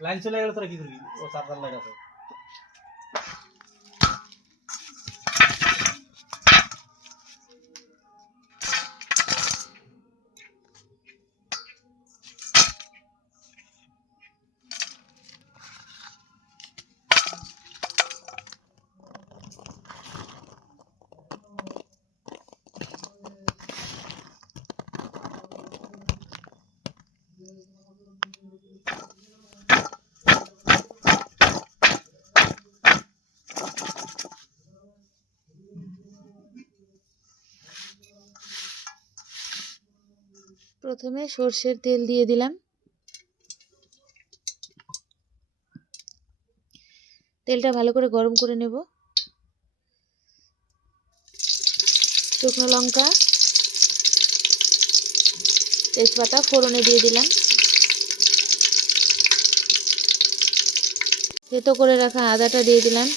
Line চলে গেল তোরা কি করবি? ও চার্জার লাইট প্রথমে সর্ষের তেল দিয়ে দিলাম। তেলটা ভালো করে গরম করে নেব। শুকনো লঙ্কা, তেজপাতা ফোড়নে দিয়ে দিলাম। থেতো করে রাখা আদাটা দিয়ে দিলাম।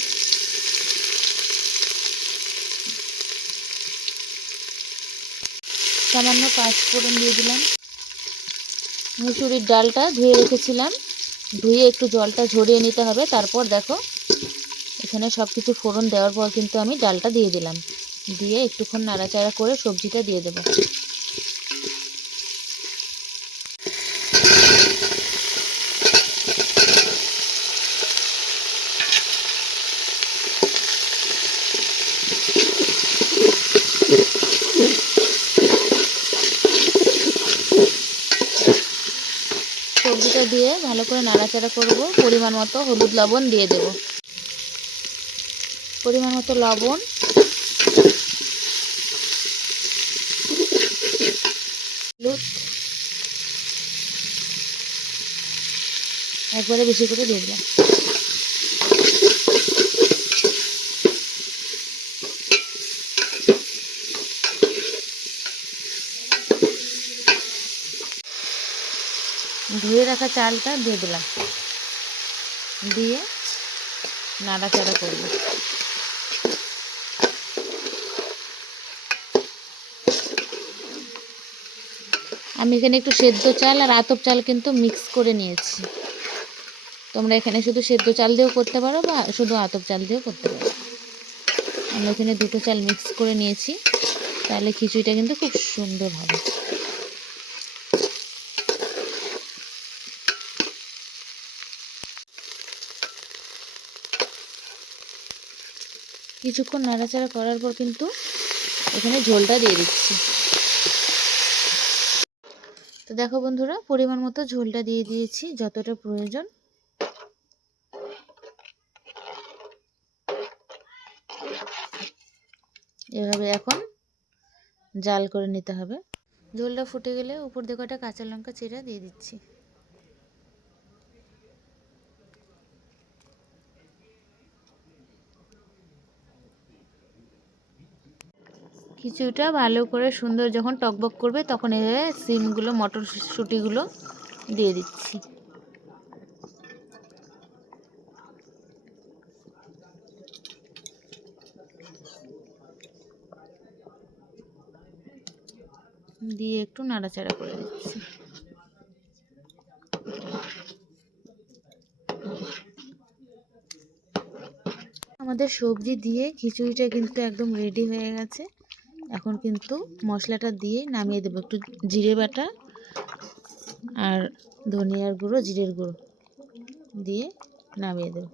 সামান্য পাঁচ ফোড়ন দিয়ে দিলাম। মুসুরির ডালটা ধুয়ে রেখেছিলাম। ধুয়ে একটু জলটা ঝরিয়ে নিতে হবে। তারপর দেখো, এখানে সব কিছু ফোড়ন দেওয়ার পর কিন্তু আমি ডালটা দিয়ে দিলাম। দিয়ে একটুক্ষণ নাড়াচাড়া করে সবজিটা দিয়ে দেবো। সবজিটা দিয়ে ভালো করে নাড়াচাড়া করব। পরিমাণ মতো হলুদ লবণ দিয়ে দেব। পরিমাণ মতো লবণ। হলুদ। একবারে বেশি করে দিয়ে দিলাম। ধুয়ে রাখা চালটা দিয়ে দিলাম। দিয়ে নাড়াচাড়া করব। আমি এখানে একটু সেদ্ধ চাল আর আতপ চাল কিন্তু মিক্স করে নিয়েছি। তোমরা এখানে শুধু সেদ্ধ চাল দিয়েও করতে পারো বা শুধু আতপ চাল দিয়েও করতে পারো? আমি এখানে দুটো চাল মিক্স করে নিয়েছি। তাহলে খিচুড়িটা কিন্তু খুব সুন্দর হবে। কিছুক্ষণ নাড়াচাড়া করার পর কিন্তু এখানে ঝোলটা দিয়ে দিচ্ছি। তো দেখো বন্ধুরা, পরিমাণ মতো ঝোলটা দিয়ে দিয়েছি, যতটা প্রয়োজন। এভাবে এখন জাল করে নিতে হবে। ঝোলটা ফুটে গেলে উপর দিয়ে কটা কাঁচা লঙ্কা চিরা দিয়ে দিচ্ছি। খিচুড়িটা ভালো করে সুন্দর যখন টকবক করবে তখন এভাবে সিমগুলো মটরশুঁটিগুলো দিয়ে দিচ্ছি। দিয়ে একটু নাড়াচাড়া করে দিচ্ছি। আমাদের সবজি দিয়ে খিচুড়িটা কিন্তু একদম রেডি হয়ে গেছে। এখন কিন্তু মশলাটা দিয়ে নামিয়ে দেবো। একটু জিরে বাটা আর ধনিয়ার গুঁড়ো, জিরের গুঁড়ো দিয়ে নামিয়ে দেবো।